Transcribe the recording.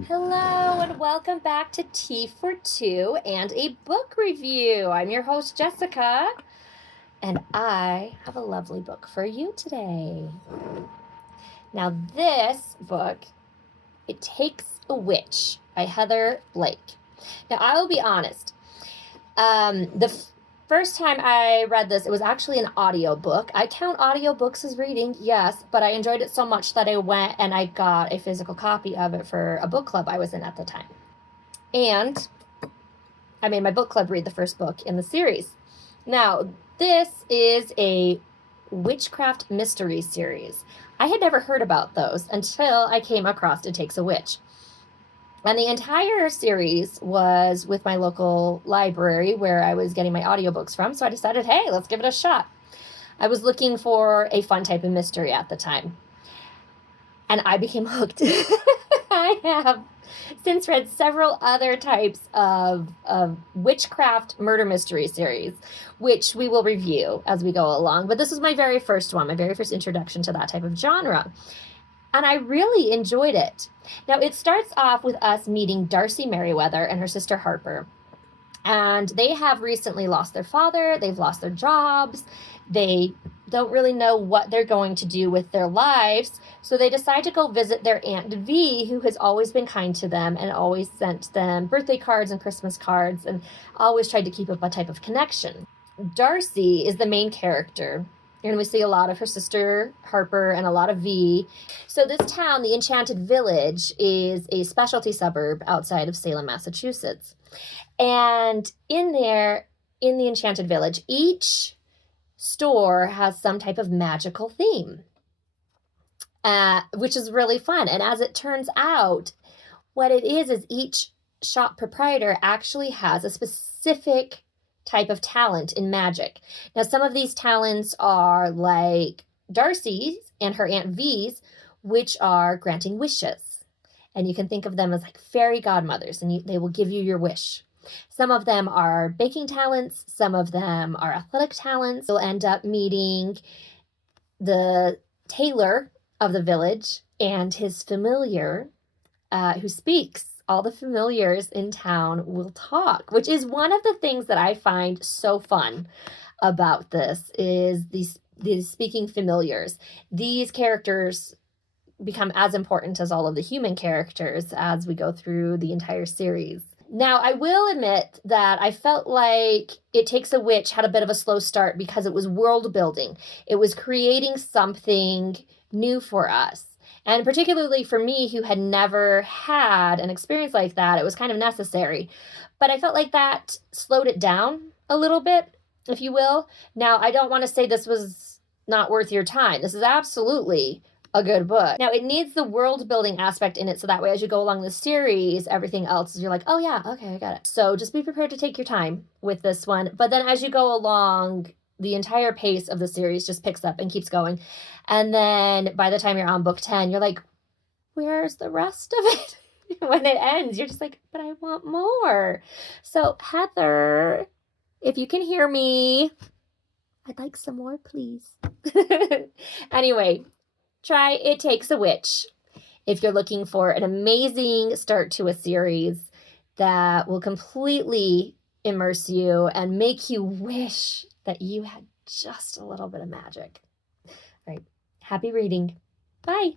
Hello and welcome back to Tea for Two and a book review. I'm your host Jessica and I have a lovely book for you today. Now this book, It Takes a Witch by Heather Blake. Now I will be honest, the first time I read this, it was actually an audiobook. I count audiobooks as reading, yes, but I enjoyed it so much that I went and I got a physical copy of it for a book club I was in at the time. And I made my book club read the first book in the series. Now, this is a witchcraft mystery series. I had never heard about those until I came across It Takes a Witch. And the entire series was with my local library where I was getting my audiobooks from. So I decided, hey, let's give it a shot. I was looking for a fun type of mystery at the time. And I became hooked. I have since read several other types of witchcraft murder mystery series, which we will review as we go along. But this was my very first one, my very first introduction to that type of genre. And I really enjoyed it. Now, it starts off with us meeting Darcy Merriweather and her sister Harper. And they have recently lost their father. They've lost their jobs. They don't really know what they're going to do with their lives. So they decide to go visit their Aunt V, who has always been kind to them and always sent them birthday cards and Christmas cards and always tried to keep up a type of connection. Darcy is the main character. And we see a lot of her sister, Harper, and a lot of V. So this town, the Enchanted Village, is a specialty suburb outside of Salem, Massachusetts. And in there, in the Enchanted Village, each store has some type of magical theme, which is really fun. And as it turns out, what it is each shop proprietor actually has a specific type of talent in magic. Now, some of these talents are like Darcy's and her Aunt V's, which are granting wishes. And you can think of them as like fairy godmothers, and they will give you your wish. Some of them are baking talents. Some of them are athletic talents. You'll end up meeting the tailor of the village and his familiar who speaks. All the familiars in town will talk, which is one of the things that I find so fun about this is these speaking familiars. These characters become as important as all of the human characters as we go through the entire series. Now, I will admit that I felt like It Takes a Witch had a bit of a slow start because it was world building. It was creating something new for us. And particularly for me, who had never had an experience like that, it was kind of necessary. But I felt like that slowed it down a little bit, if you will. Now, I don't want to say this was not worth your time. This is absolutely a good book. Now, it needs the world building aspect in it, so that way as you go along the series, everything else is you're like, oh yeah, okay, I got it. So just be prepared to take your time with this one. But then as you go along, the entire pace of the series just picks up and keeps going. And then by the time you're on book 10, you're like, where's the rest of it? When it ends, you're just like, but I want more. So Heather, if you can hear me, I'd like some more, please. Anyway, try It Takes a Witch if you're looking for an amazing start to a series that will completely immerse you and make you wish that you had just a little bit of magic. All right. Happy reading. Bye.